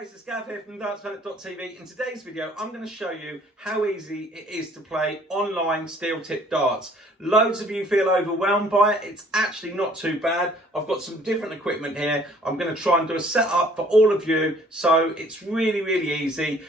guys, it's Gav here from dartsplanet.tv. In today's video, I'm going to show you how easy it is to play online steel tip darts. Loads of you feel overwhelmed by it. It's actually not too bad. I've got some different equipment here. I'm going to try and do a setup for all of you. So it's really, really easy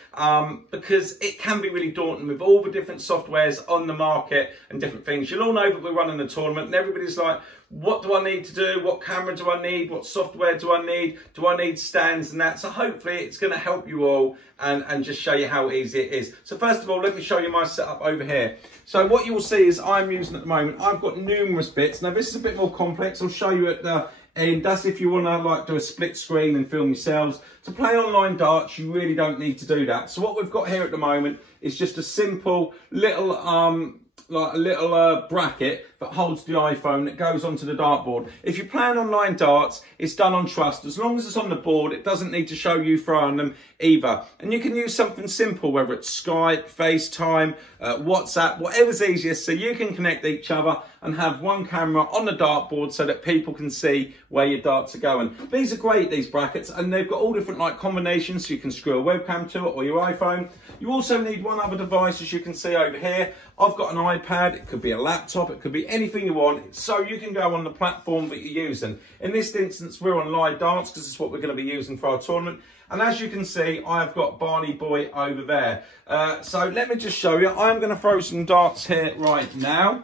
because it can be really daunting with all the different softwares on the market and different things. You'll all know that we're running a tournament and everybody's like, what do I need to do? What camera do I need? What software do I need? Do I need stands and that? So hopefully it's going to help you all and just show you how easy it is. So first of all, let me show you my setup over here. So what you will see is I'm using at the moment, I've got numerous bits. Now this is a bit more complex. I'll show you at the end. That's if you want to like do a split screen and film yourselves. To play online darts, you really don't need to do that. So what we've got here at the moment is just a simple little bracket that holds the iPhone that goes onto the dartboard. If you're playing online darts, it's done on trust. As long as it's on the board, it doesn't need to show you throwing them either. And you can use something simple, whether it's Skype, FaceTime, WhatsApp, whatever's easiest, so you can connect each other and have one camera on the dartboard so that people can see where your darts are going. These are great, these brackets, and they've got all different like combinations, so you can screw a webcam to it or your iPhone. You also need one other device, as you can see over here. I've got an iPad, it could be a laptop, it could be anything you want, so you can go on the platform that you're using. In this instance, we're on live darts because it's what we're going to be using for our tournament. And as you can see, I've got Barney Boy over there. So let me just show you. I'm going to throw some darts here right now.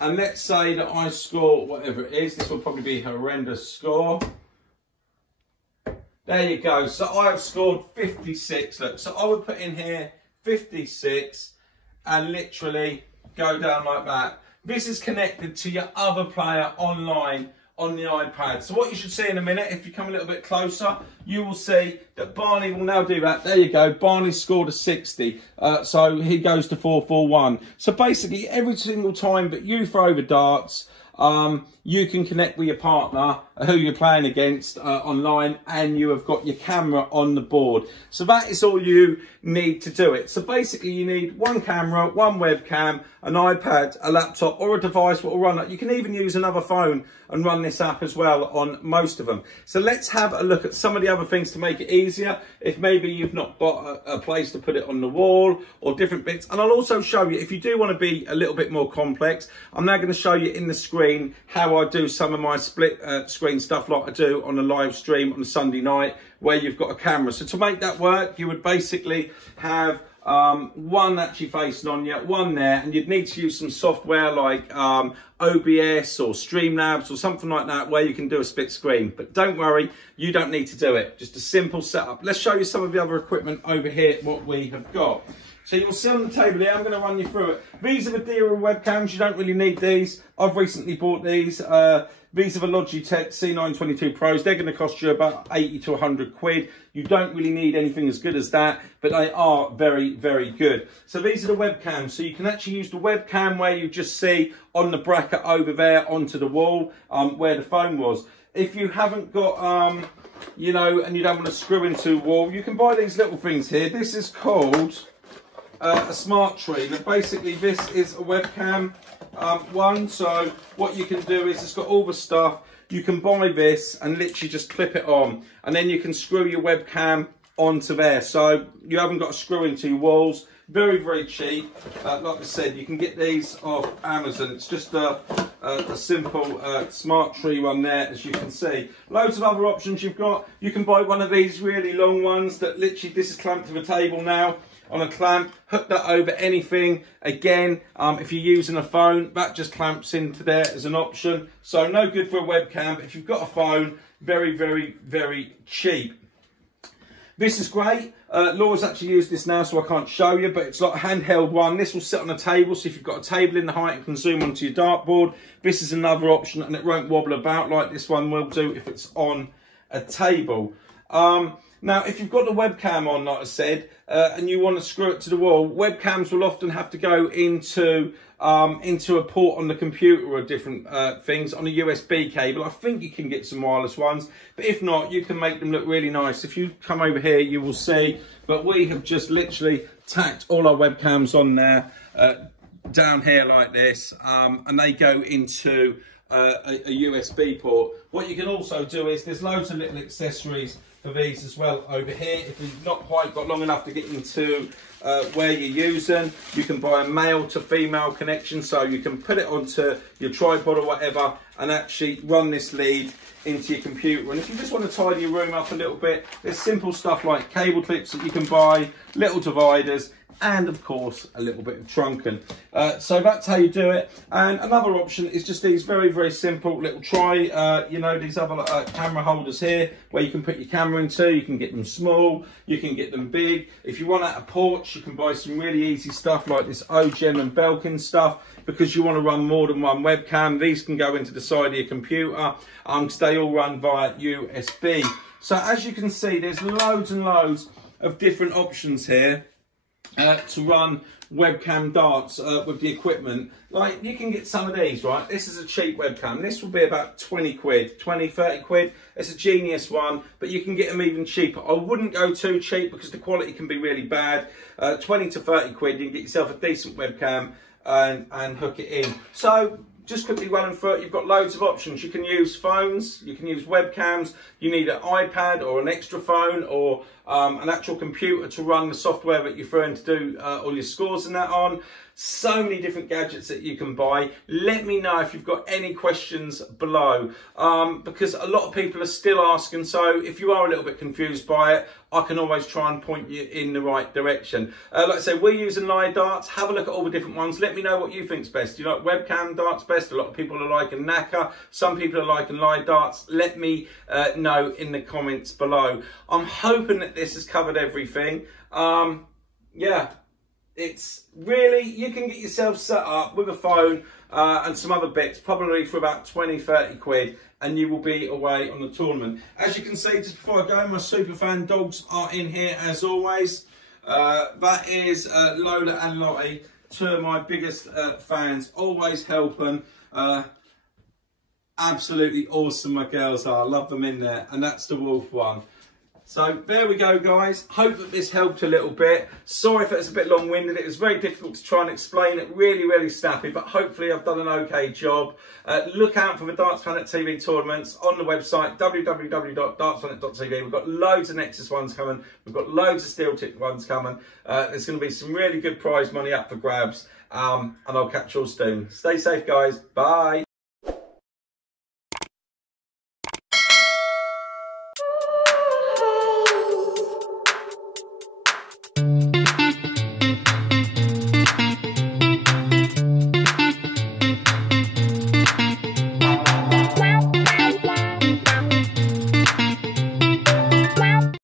And let's say that I score whatever it is. This will probably be a horrendous score. There you go. So I have scored 56. Look, so I would put in here 56 and literally go down like that. This is connected to your other player online on the iPad. So what you should see in a minute, if you come a little bit closer, you will see that Barney will now do that. There you go. Barney scored a 60. So he goes to 441. So basically every single time that you throw the darts, you can connect with your partner who you're playing against online, and you have got your camera on the board. So that is all you need to do it. So basically you need one camera, one webcam, an iPad, a laptop, or a device that will run it. You can even use another phone and run this app as well on most of them. So let's have a look at some of the other things to make it easier. If maybe you've not got a place to put it on the wall or different bits. And I'll also show you, if you do want to be a little bit more complex, I'm now going to show you in the screen how I do some of my split screen stuff like I do on a live stream on a Sunday night where you've got a camera. So to make that work, you would basically have one actually facing on you, one there, and you'd need to use some software like OBS or STREAMLABS or something like that where you can do a split screen. But don't worry, you don't need to do it. Just a simple setup. Let's show you some of the other equipment over here, what we have got. So you'll see on the table here, I'm going to run you through it. These are the dearer webcams, you don't really need these. I've recently bought these. These are the Logitech C922 Pros. They're going to cost you about 80 to 100 quid. You don't really need anything as good as that, but they are very, very good. So these are the webcams. So you can actually use the webcam where you just see on the bracket over there onto the wall where the phone was. If you haven't got, you know, and you don't want to screw into a wall, you can buy these little things here. This is called a smart tree. Now basically this is a webcam one, so what you can do is it's got all the stuff. You can buy this and literally just clip it on, and then you can screw your webcam onto there, so you haven't got to screw into your walls. Very, very cheap. Like I said, you can get these off Amazon. It's just a simple smart tree one there, as you can see. Loads of other options you've got. You can buy one of these really long ones that literally, this is clamped to the table now on a clamp. Hook that over anything. Again, if you're using a phone, that just clamps into there as an option. So no good for a webcam, but if you've got a phone, very, very, very cheap. This is great. Laura's actually used this now, so I can't show you, but it's like a handheld one. This will sit on a table, so if you've got a table in the height and can zoom onto your dartboard, this is another option, and it won't wobble about like this one will do if it's on a table. Now, if you've got the webcam on, like I said, and you want to screw it to the wall, webcams will often have to go into a port on the computer or different things on a USB cable. I think you can get some wireless ones, but if not, you can make them look really nice. If you come over here, you will see, but we have just literally tacked all our webcams on there, down here like this, and they go into a USB port. What you can also do is there's loads of little accessories for these as well over here. If you've not quite got long enough to get into where you're using, you can buy a male to female connection, so you can put it onto your tripod or whatever and actually run this lead into your computer. And if you just want to tidy your room up a little bit, there's simple stuff like cable clips that you can buy, little dividers, and of course a little bit of trunking. So that's how you do it. And another option is just these very, very simple little you know, these other camera holders here where you can put your camera into. You can get them small, you can get them big. If you want out a porch, you can buy some really easy stuff like this OGen and Belkin stuff, because you want to run more than one webcam. These can go into the side of your computer, because they all run via USB. So as you can see, there's loads and loads of different options here to run webcam darts with the equipment. Like, you can get some of these, right? This is a cheap webcam. This will be about 20 quid, 20, 30 quid. It's a Genius one, but you can get them even cheaper. I wouldn't go too cheap because the quality can be really bad. 20 to 30 quid, you can get yourself a decent webcam and hook it in. So just quickly running through it, you've got loads of options. You can use phones, you can use webcams, you need an iPad or an extra phone or an actual computer to run the software that you're throwing to do all your scores and that on. So many different gadgets that you can buy. Let me know if you've got any questions below, because a lot of people are still asking. So if you are a little bit confused by it, I can always try and point you in the right direction. Like I say, we're using live darts. Have a look at all the different ones. Let me know what you think's best. Do you like webcam darts best? A lot of people are liking NACA. Some people are liking live darts. Let me know in the comments below. I'm hoping that this has covered everything. Yeah. It's really, you can get yourself set up with a phone and some other bits, probably for about 20, 30 quid, and you will be away on the tournament. As you can see, just before I go, my superfan dogs are in here as always. That is Lola and Lottie, two of my biggest fans, always helping. Absolutely awesome, my girls are. I love them in there, and that's the wolf one. So there we go, guys. Hope that this helped a little bit. Sorry if it's a bit long-winded. It was very difficult to try and explain it. Really, really snappy, but hopefully I've done an okay job. Look out for the Darts Planet TV tournaments on the website, www.dartsplanet.tv. We've got loads of Nexus ones coming. We've got loads of Steel Tip ones coming. There's going to be some really good prize money up for grabs. And I'll catch you all soon. Stay safe, guys. Bye.